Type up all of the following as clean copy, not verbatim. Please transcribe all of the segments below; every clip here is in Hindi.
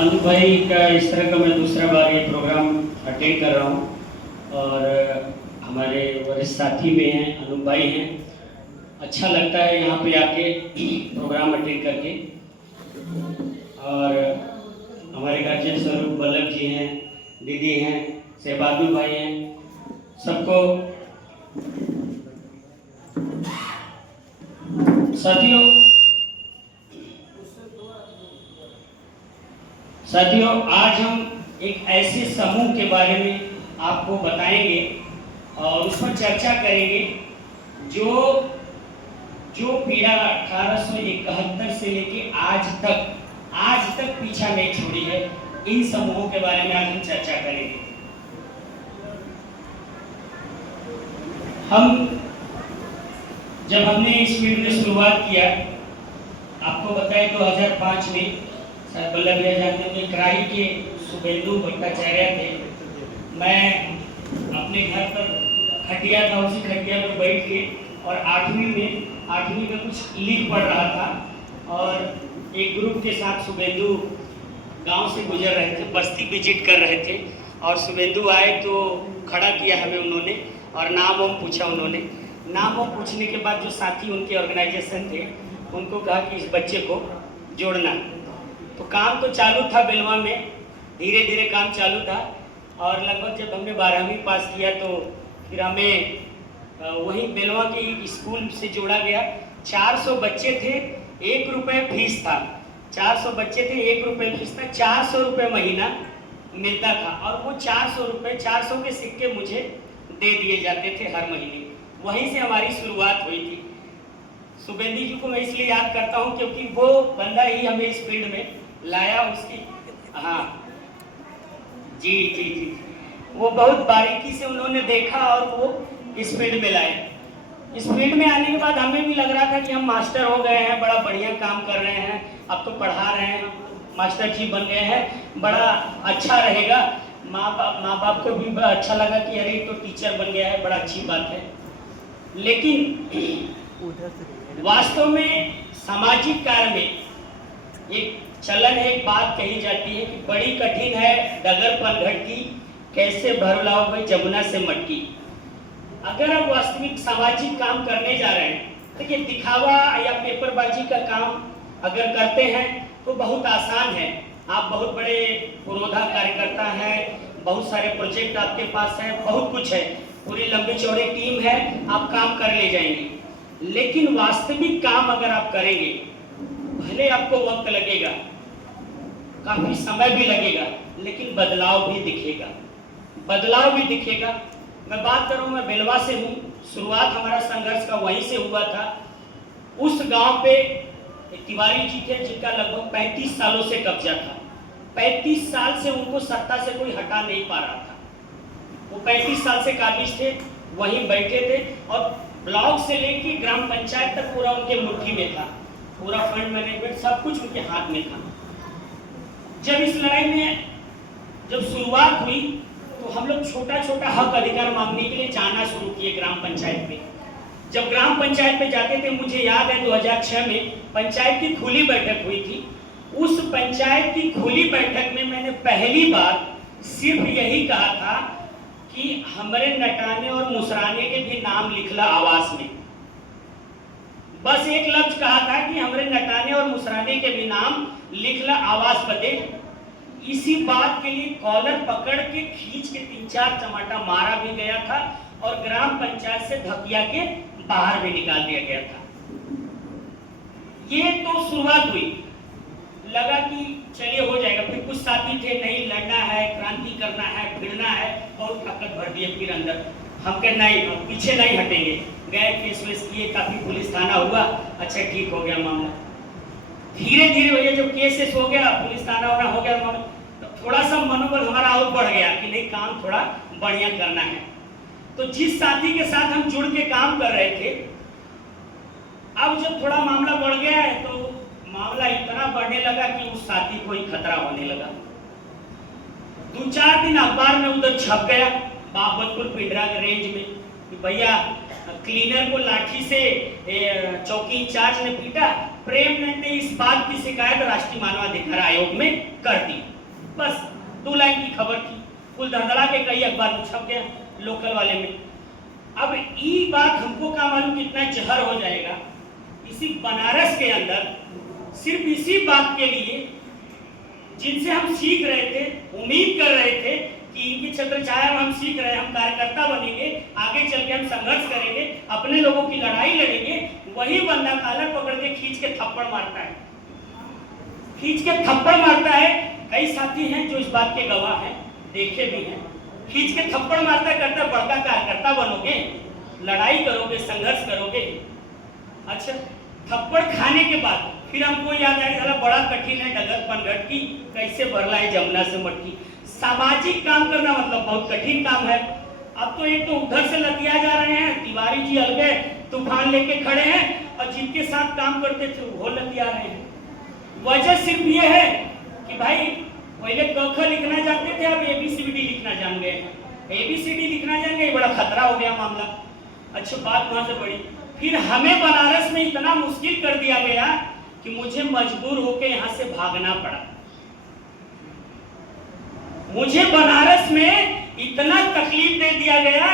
अनु भाई का इस तरह का मैं दूसरा बार ये प्रोग्राम अटेंड कर रहा हूँ और हमारे वरिष्ठ साथी भी हैं, अनु भाई हैं। अच्छा लगता है यहाँ पे आके प्रोग्राम अटेंड करके। और हमारे गार्जियन स्वरूप वल्लभ जी हैं, दीदी हैं, शहबादुल भाई हैं, सबको साथियों आज हम एक ऐसे समूह के बारे में आपको बताएंगे और उस पर चर्चा करेंगे जो जो पीड़ा 1871 से लेके आज तक पीछा नहीं छोड़ी है। इन समूहों के बारे में आज हम चर्चा करेंगे। जब हमने इस फील्ड में शुरुआत किया, आपको बताएं 2005 में, शायद वल्लभ भैया जानते हैं, क्राई के शुभेंदु भट्टाचार्य थे। मैं अपने घर पर खटिया था, उसी खटिया पर बैठ के और आठवीं में कुछ लिख पढ़ रहा था और एक ग्रुप के साथ शुभेंदु गांव से गुजर रहे थे, बस्ती विजिट कर रहे थे और शुभेंदु आए तो खड़ा किया हमें उन्होंने और नाम वाम पूछा। उन्होंने नाम वाम पूछने के बाद जो साथी उनके ऑर्गेनाइजेशन थे उनको कहा कि इस बच्चे को जोड़ना। तो काम तो चालू था बेलवा में, धीरे धीरे काम चालू था और लगभग जब हमने 12वीं पास किया तो फिर हमें वहीं बेलवा के स्कूल से जोड़ा गया। 400 बच्चे थे, 1 रुपये फीस था। 400 बच्चे थे, 1 रुपये फीस था, 400 रुपये महीना मिलता था और वो 400 रुपये, 400 के सिक्के मुझे दे दिए जाते थे हर महीने। वहीं से हमारी शुरुआत हुई थी। शुभेंदु जी को मैं इसलिए याद करता हूँ क्योंकि वो बंदा ही हमें इस फील्ड में लाया। उसकी जी वो बहुत बारीकी से उन्होंने देखा और वो इस फील्ड में लाए। इस फील्ड में आने के बाद हमें भी लग रहा था कि हम मास्टर हो गए हैं, बड़ा बढ़िया काम कर रहे हैं, अब तो पढ़ा रहे हैं, मास्टर जी बन गए हैं, बड़ा अच्छा रहेगा। माँ बाप को भी बड़ा अच्छा लगा कि अरे तो टीचर बन गया है, बड़ा अच्छी बात है। लेकिन वास्तव में सामाजिक कार्य में एक चलन है, एक बात कही जाती है कि बड़ी कठिन है डगर पनघट की, कैसे भर लाओ भाई जमुना से मटकी। अगर आप वास्तविक सामाजिक काम करने जा रहे हैं, देखिए दिखावा या पेपरबाजी का काम अगर करते हैं तो बहुत आसान है। आप बहुत बड़े पुरोधा कार्यकर्ता हैं, बहुत सारे प्रोजेक्ट आपके पास है, बहुत कुछ है, पूरी लंबी चौड़ी टीम है, आप काम कर ले जाएंगे। लेकिन वास्तविक काम अगर आप करेंगे, भले आपको वक्त लगेगा, काफी समय भी लगेगा, लेकिन बदलाव भी दिखेगा। मैं बात करूं, मैं बेलवा से हूं, शुरुआत हमारा संघर्ष का वहीं से हुआ था। उस गांव पे एक तिवारी जी थे जिनका लगभग 35 सालों से कब्जा था। 35 साल से उनको सत्ता से कोई हटा नहीं पा रहा था। वो 35 साल से काबिज थे, वहीं बैठे थे और ब्लॉक से लेके ग्राम पंचायत तक पूरा उनके मुट्ठी में था, पूरा फंड मैनेजमेंट सब कुछ उनके हाथ में था। जब इस लड़ाई में जब शुरुआत हुई तो हम लोग छोटा छोटा हक अधिकार मांगने के लिए जाना शुरू किए ग्राम पंचायत में। जब ग्राम पंचायत पे जाते थे, मुझे याद है 2006 में पंचायत की खुली बैठक हुई थी। उस पंचायत की खुली बैठक में मैंने पहली बार सिर्फ यही कहा था कि हमरे नटाने और मुसराने के भी नाम लिखला आवास में। बस एक लफ्ज कहा था कि हमरे नटाने और मुसराने के भी नाम लिखला आवास बदे। इसी बात के लिए कॉलर पकड़ के खींच के 3-4 चमाटा मारा भी गया था और ग्राम पंचायत से धकिया के बाहर भी निकाल दिया गया था। ये तो शुरुआत हुई, लगा कि चलिए हो जाएगा। फिर कुछ साथी थे, नहीं लड़ना है, क्रांति करना है, भिड़ना है, बहुत ताकत भर दिए फिर अंदर। हम कह नहीं, पीछे नहीं हटेंगे। गए, केस वेस किए, काफी पुलिस थाना हुआ, अच्छा ठीक हो गया मामला। धीरे धीरे भैया जब केसेस हो गया, पुलिस थाना वाना हो गया, तो थोड़ा सा मनोबल हमारा और बढ़ गया कि नहीं काम थोड़ा बढ़िया करना है। तो जिस साथी के साथ हम जुड़ के काम कर रहे थे, अब जब थोड़ा मामला बढ़ गया है तो मामला इतना बढ़ने लगा कि उस साथी को ही खतरा होने लगा। 2-4 दिन अखबार में उधर छप गया बाबतपुर पिंडरा के रेंज में कि भैया क्लीनर को लाठी से चौकी इंचार्ज ने पीटा, प्रेमनंद ने इस बात की शिकायत राष्ट्रीय मानवाधिकार आयोग में कर दी। बस 2 लाइन की खबर थी, फुल धड़धड़ा के कई अखबार में छप गया, लोकल वाले में। अब ये बात हमको क्या मालूम कितना जहर हो जाएगा। इसी बनारस के अंदर सिर्फ इसी बात के लिए जिनसे हम सीख रहे थे, उम्मीद कर रहे थे कि इनकी छत्र छाया में हम सीख रहे हैं, हम कार्यकर्ता बनेंगे, आगे चल के हम संघर्ष करेंगे, अपने लोगों की लड़ाई लड़ेंगे, वही बंदा कॉलर पकड़ के खींच के थप्पड़ मारता है, खींच के थप्पड़ मारता है। कई साथी हैं जो इस बात के गवाह हैं, देखे भी हैं। खींच के थप्पड़ मारता करता बड़का कार्यकर्ता बनोगे, लड़ाई करोगे, संघर्ष करोगे। अच्छा, थप्पड़ खाने के बाद फिर हमको याद आया बड़ा कठिन है डगत पनघट की, कैसे भरला है जमुना से मटकी। सामाजिक काम करना मतलब बहुत कठिन काम है। अब तो एक तो उधर से लतिया जा रहे हैं, तिवारी जी अलगे तूफान लेके खड़े हैं, और जिनके साथ काम करते थे वो लतिया रहे हैं। वजह सिर्फ ये है कि भाई पहले क ख लिखना जानते थे, अब ABCD लिखना जान गए। ABCD लिखना जान गए, बड़ा खतरा हो गया मामला। अच्छा, बात वहां से बढ़ी, फिर हमें बनारस में इतना मुश्किल कर दिया गया कि मुझे मजबूर होकर यहाँ से भागना पड़ा। मुझे बनारस में इतना तकलीफ दे दिया गया,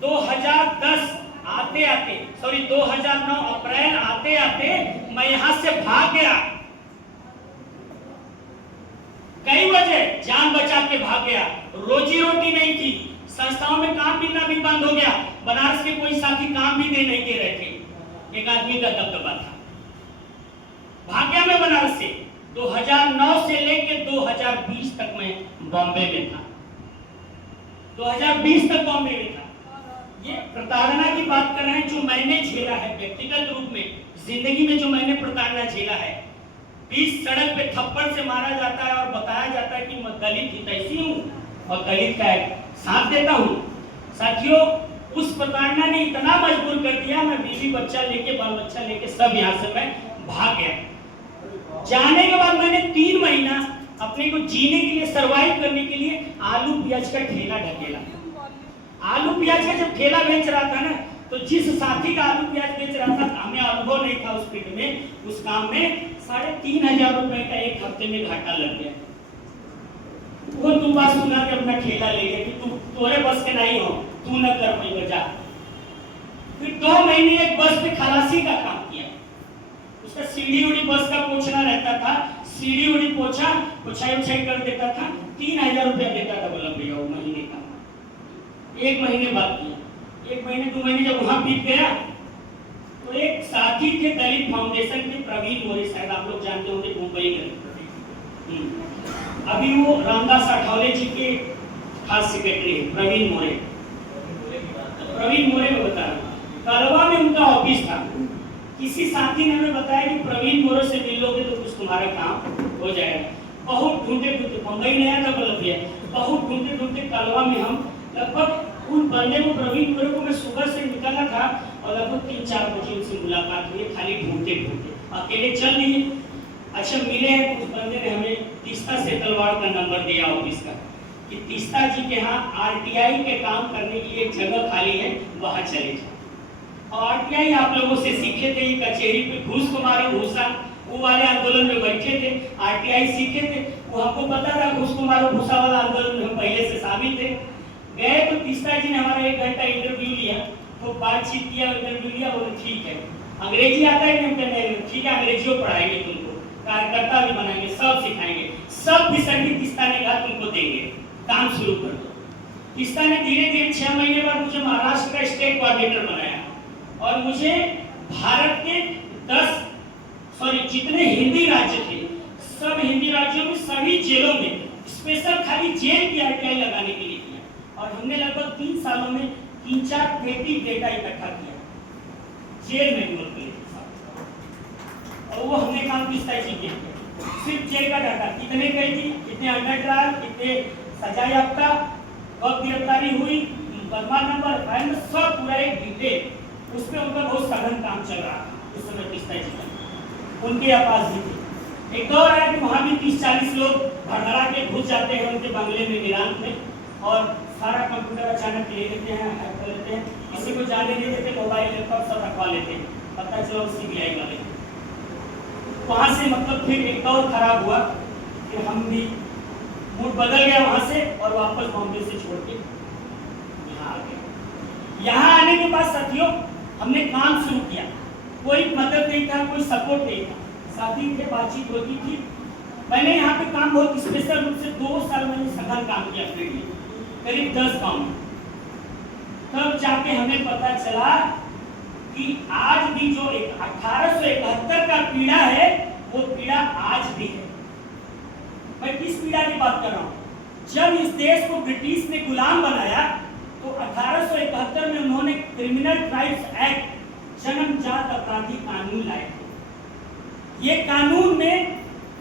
2010 आते आते 2009 अप्रैल आते आते मैं यहाँ से भाग गया। कई वजह, जान बचा के भाग गया, रोजी रोटी नहीं थी, संस्थाओं में काम मिलना भी बंद हो गया, बनारस के कोई साथी काम भी दे नहीं दे रहे थे, एक आदमी का दबदबा था। भाग गया मैं बनारस से। 2009 से लेके 2020 तक मैं बॉम्बे में था, 2020 तक बॉम्बे में था। ये प्रताड़ना की बात कर रहे हैं जो मैंने झेला है व्यक्तिगत रूप में, जिंदगी में जो मैंने प्रताड़ना झेला है। 20 सड़क पे थप्पड़ से मारा जाता है और बताया जाता है कि मैं दलित हितैषी हूँ और दलित का साथ देता हूँ। साथियों, उस प्रताड़ना ने इतना मजबूर कर दिया, मैं बीवी बच्चा लेके, बाल बच्चा लेके सब यहाँ से मैं भाग गया। जाने के बाद मैंने 3 महीना अपने को जीने के लिए, सरवाइव करने के लिए आलू प्याज का ठेला ढकेला। आलू प्याज का जब ठेला बेच रहा था ना, तो जिस साथी का आलू प्याज बेच रहा था, हमें अनुभव नहीं था उस फील्ड में, उस काम में, 3,500 रुपए का एक हफ्ते में घाटा लग गया। वो तू बात सुना के अपना ठेला ले गया कि तू तोरे बस के नहीं हो, तू न कर पाई बजा। फिर 2 महीने एक बस पे खलासी का काम किया। उसका सीढ़ी उड़ी बस का पोछना रहता था, सीढ़ी उड़ी पोछा, पुछाई उछाई कर देता था, 3,000 रुपया देता था बोला भैया वो महीने का। 1 महीने बाद किया, 1 महीने 2 महीने जब वहां बीत गया, तो एक साथी थे दलित फाउंडेशन के, प्रवीण मोरे, शायद आप लोग जानते होंगे, मुंबई में। अभी वो रामदास आठवले जी के खास सेक्रेटरी है, प्रवीण मोरे। प्रवीण मोरे को बता रहा, कलवा में उनका ऑफिस था। किसी साथी ने हमें बताया कि प्रवीण मोरे से मिल लोगे तो कुछ तुम्हारा काम हो जाएगा। बहुत ढूंढते ढूंढते, मुंबई नया था बल्लभ भैया, बहुत ढूंढते ढूंढते कलवा में हम लगभग उन बंदे को, प्रवीण मोरे को मैं सुबह से निकला था और लगभग 3-4 बजे उनसे मुलाकात हुई, खाली ढूंढते ढूंढते, अकेले चल लिए। अच्छा, मिले हैं, उस बंदे ने हमें तीस्ता से तलवार का नंबर दिया ऑफिस का कि तीस्ता जी के यहाँ RTI के काम करने के लिए एक जगह खाली है, वहां चले जाओ। और RTI आप लोगों से सीखे थे, कचहरी पे घूस को मारो भूसा, वो वाले आंदोलन में बैठे थे, RTI सीखे थे, वो हमको पता था घूस को मारो भूसा वाला आंदोलन में हम पहले से शामिल थे। गए तो तीस्ता जी ने हमारा 1 घंटा इंटरव्यू लिया, तो बातचीत किया, इंटरव्यू लिया, बोले ठीक है, अंग्रेजी आता है नहीं, ठीक है अंग्रेजी पढ़ाएंगे तुमको, कार्यकर्ता भी बनाएंगे, सब सिखाएंगे, सब फैसिलिटी तीस्ता ने कहा तुमको देंगे, काम शुरू कर दो। तीस्ता ने धीरे धीरे 6 महीने बाद मुझे महाराष्ट्र का स्टेट कोऑर्डिनेटर बनाया और मुझे भारत के जितने हिंदी राज्य थे, सब हिंदी राज्यों में सभी जेलों में स्पेशल खाली जेल की RTI लगाने के लिए किया। और हमने लगभग 3 सालों में 3-4 पेटी डेटा इकट्ठा किया जेल में भी, और वो हमने काम तीस्ता जी किया। सिर्फ जेल का डाटा, कितने कैदी, कितने अंडर ट्रायल, कितने सजा याफ्ता, कब गिरफ्तारी हुई, मुकदमा नंबर, फाइल, सब पूरा एक डिटेल, उस पर उनका बहुत सघन काम चल रहा था उस समय तीस्ता जी का। उनके पास भी थे। एक दौर है कि वहाँ भी 30-40 लोग भड़बड़ा के घुस जाते हैं उनके बंगले में, नीलाम में, और सारा कंप्यूटर अचानक ले लेते हैं, हैक कर लेते हैं, किसी को जाने नहीं देते, मोबाइल लैपटॉप सब रखवा लेते हैं, पता चला CBI वाले। वहाँ से मतलब फिर एक दौर खराब हुआ कि हम भी बदल गया वहां से और वापस बॉम्बे से छोड़ के यहाँ आ गया। यहाँ आने के बाद साथियों हमने काम शुरू किया, कोई मदद नहीं था, कोई सपोर्ट नहीं था, साथी थे, बातचीत होती थी। मैंने यहाँ पे काम बहुत स्पेशल रूप से 2 साल मैंने सघन काम किया अपने लिए, करीब 10 गाँव। तब जाके हमें पता चला कि आज भी जो 1871 का पीड़ा है वो पीड़ा आज भी है। मैं किस पीड़ा की बात कर रहा हूँ? जब इस देश को ब्रिटिश ने गुलाम बनाया तो 1871 में उन्होंने क्रिमिनल ट्राइब्स एक्ट, जन्मजात अपराधी कानून लाए। ये कानून में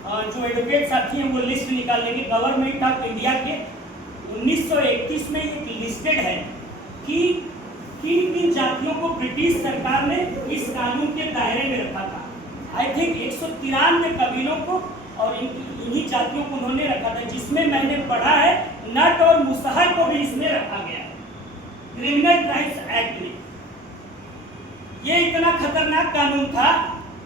जो एडवोकेट साथी हैं वो लिस्ट निकाल लेंगे, गवर्नमेंट ऑफ इंडिया के 1931 में एक लिस्टेड है कि किन किन जातियों को ब्रिटिश सरकार ने इस कानून के दायरे में रखा था। आई थिंक 193 कबीलों को और इन्हीं जातियों को उन्होंने रखा था, जिसमें मैंने पढ़ा है नट और मुसहर को भी इसमें रखा गया क्रिमिनल ट्राइब्स एक्ट में। ये इतना खतरनाक कानून था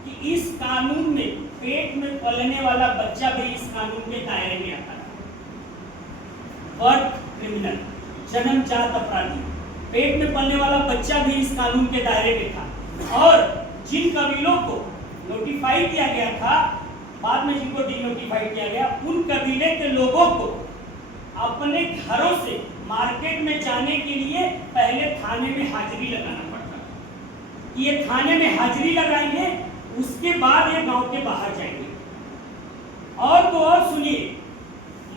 कि इस कानून में पेट में पलने वाला बच्चा भी इस कानून के दायरे में आता था। बर्थ क्रिमिनल, जन्मजात अपराधी, पेट में पलने वाला बच्चा भी इस कानून के दायरे में था। और जिन कबीलों को नोटिफाई किया गया था, बाद में जिनको डिनोटिफाई किया गया, उन कबीले के लोगों को अपने घरों से मार्केट में जाने के लिए पहले थाने में हाजिरी लगाना पड़ता था। ये थाने में हाजिरी लगाएंगे, उसके बाद ये गांव के बाहर जाएंगे। और तो और सुनिए,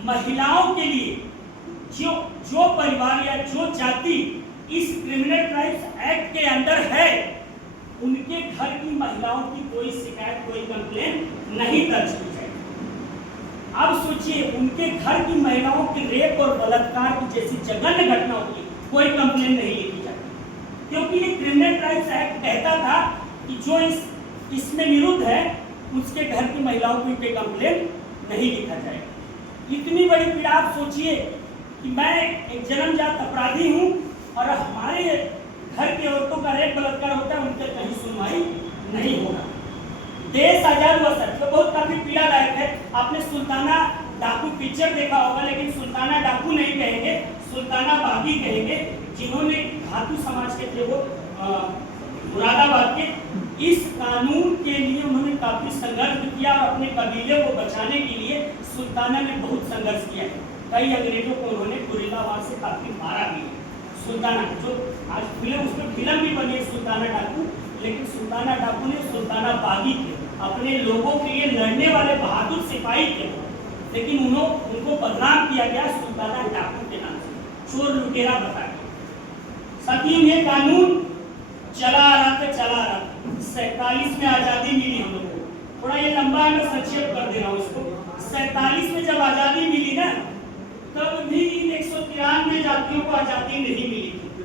महिलाओं के लिए जो परिवार या जो जाति इस क्रिमिनल ट्राइब्स एक्ट के अंदर है, उनके घर की महिलाओं की कोई शिकायत, कोई कंप्लेन नहीं दर्ज की जाएगी। अब सोचिए, उनके घर की महिलाओं की रेप और बलात्कार की जैसी जघन्य घटना होगी, कोई कंप्लेन नहीं लिखी जाती, क्योंकि ये क्रिमिनल ट्राइब्स एक्ट कहता था कि जो इसमें विरुद्ध है उसके घर की महिलाओं को पे कंप्लेन नहीं लिखा जाएगा। इतनी बड़ी पीड़ा। आप सोचिए कि मैं एक जन्मजात अपराधी हूँ और हमारे घर की औरतों का रेप बलात्कार होता है, उनके कहीं सुनवाई नहीं होगा। देश आजाद हुआ सर तो बहुत काफी पीड़ादायक है। आपने सुल्ताना डाकू पिक्चर देखा होगा, लेकिन सुल्ताना डाकू नहीं कहेंगे, सुल्ताना बागी कहेंगे, जिन्होंने धातु समाज के थे, वो मुरादाबाद के। इस कानून के लिए उन्होंने काफी संघर्ष किया और अपने कबीले को बचाने के लिए सुल्ताना ने बहुत संघर्ष किया है। कई अंग्रेजों को उन्होंने गुरिल्लावार से काफी मारा भी है। सुल्ताना जो आज फिल्म, उसमें फिल्म भी बनी है सुल्ताना डाकू, लेकिन सुल्ताना डाकू ने सुल्ताना बागी थे, अपने लोगों के लिए लड़ने वाले बहादुर सिपाही थे, लेकिन उनको बदनाम किया गया सुल्ताना डाकू के नाम से, चोर लुटेरा बता के। साथियों, ये कानून चला आ रहा था 47 में आजादी मिली हम लोगों को। थोड़ा ये लंबा है, मैं संक्षेप कर दे रहा हूँ इसको। 47 में जब आजादी मिली ना, तब भी इन 193 जातियों को आजादी नहीं मिली थी।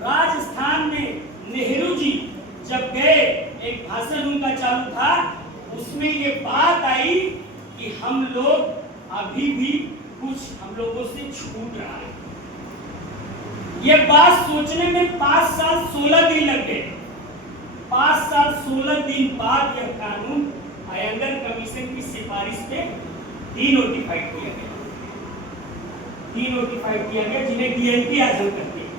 राजस्थान में नेहरू जी जब गए, एक भाषण उनका चालू था, उसमें ये बात आई कि हम लोग अभी भी कुछ हम लोगों से छूट रहा है। ये बात सोचने में 5 साल 16 दिन लग गए। 5 साल 16 दिन बाद यह कानून अयंगर कमीशन की सिफारिश पे डीनोटिफाइड किया गया। डीनोटिफाइड किया गया, जिन्हें डीएनटी हासिल करते हैं।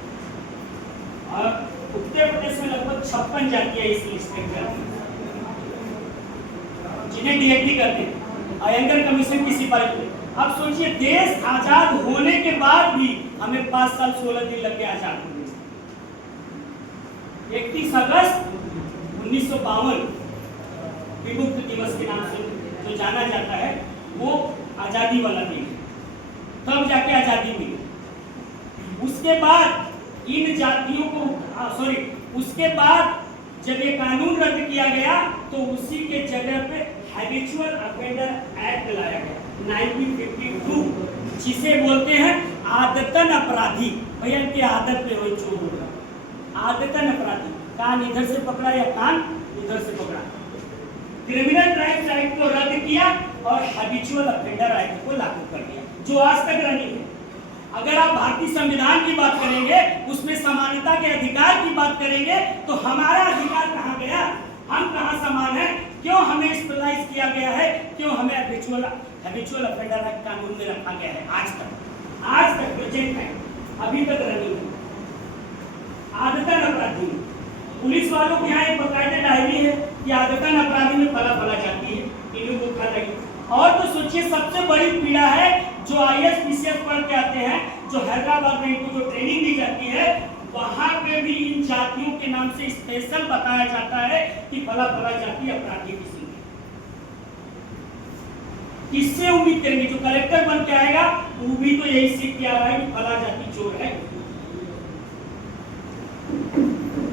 और उत्तर प्रदेश में लगभग 56 जातियां इस लिस्ट में करती हैं, जिन्हें डीएनटी करते हैं अयंगर कमीशन की सिफारिश पे। अब सोचिए, देश आजाद होने के बाद भी हमें 5 साल 16 दिन लग गए आजाद होने। 31 अगस्त 1952 विमुक्ति दिवस के नाम से जो जाना जाता है, वो आजादी वाला दिन है। तब जाके आजादी मिली। उसके बाद इन जातियों को उसके बाद जब ये कानून रद्द किया गया, तो उसी के जगह पे हैबिचुअल ऑफेंडर एक्ट लाया गया 1952, जिसे बोलते हैं आदतन अपराधी। भैया की आदत में हो चोर होगा, आदतन अपराधी, कान इधर से पकड़ा या कान इधर से पकड़ा। क्रिमिनल ट्राइब्स एक्ट को रद्द किया और हैबिचुअल ऑफेंडर एक्ट को लागू कर दिया, जो आज तक रनिंग है। अगर आप भारतीय संविधान की बात करेंगे, उसमें समानता के अधिकार की बात करेंगे, तो हमारा अधिकार कहाँ गया? हम कहाँ समान है? क्यों हमें स्पेशलाइज किया गया है? क्यों हमें हैबिचुअल ऑफेंडर एक्ट कानून में रखा गया है आज तक प्रेजेंट टाइम अभी तक रनिंग है। आदतन अपराधी पुलिस वालों के यहाँ एक बकायदा डायरी है कि आदतन अपराधी में फला फला जाती है, इन्हें वो खा लगी। और तो सोचिए सबसे बड़ी पीड़ा है जो आईएएस पीसीएस पढ़ के आते हैं, जो हैदराबाद में इनको जो ट्रेनिंग दी जाती है, वहां पे भी इन जातियों के नाम से स्पेशल बताया जाता है कि फला फला जाति अपराधी किसी में। किससे उम्मीद करेंगे? जो कलेक्टर बन के आएगा वो भी तो यही सीख के आ रहा है कि फला जाति चोर है।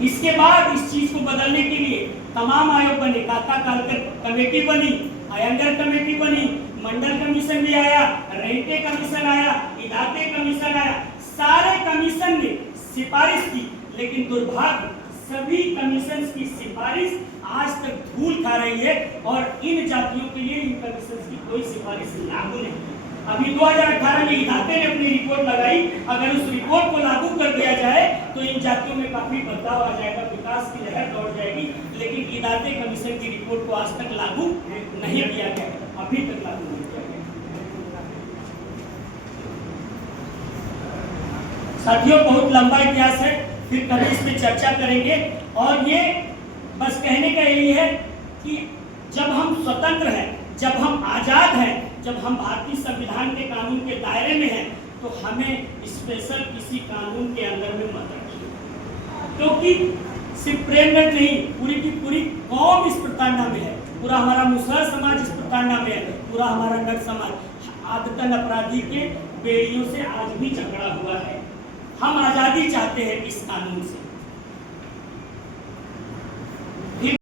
इसके बाद इस चीज को बदलने के लिए तमाम आयोग बने, काका कालकर कमेटी बनी, अयंगर कमेटी बनी, मंडल कमीशन भी आया, रेंटे कमीशन आया, इदाते कमीशन आया। सारे कमीशन ने सिफारिश की, लेकिन दुर्भाग्य सभी कमीशन की सिफारिश आज तक धूल खा रही है और इन जातियों के लिए इन कमीशन की कोई सिफारिश लागू नहीं। अभी 2018 में इदाते ने अपनी रिपोर्ट लगाई, अगर उस रिपोर्ट को लागू कर दिया जाए तो इन जातियों में काफी बदलाव आ जाएगा, विकास की लहर दौड़ जाएगी। लेकिन इदाते कमीशन की रिपोर्ट को आज तक लागू नहीं किया गया, अभी तक लागू नहीं किया गया। साथियों, बहुत लंबा इतिहास है, फिर कभी इस पे चर्चा करेंगे। और ये बस कहने का यही है कि जब हम स्वतंत्र हैं, जब हम आजाद हैं, जब हम भारतीय संविधान के कानून के दायरे में हैं, तो हमें स्पेशल किसी कानून के अंदर में मत रखिए, क्योंकि सिर्फ प्रेमगढ़ नहीं, पूरी की पूरी कौम इस प्रताड़ना में है, पूरा हमारा मुसहर समाज इस प्रताड़ना में है, पूरा हमारा नर समाज आदतन अपराधी के बेड़ियों से आज भी जकड़ा हुआ है। हम आजादी चाहते हैं इस कानून से।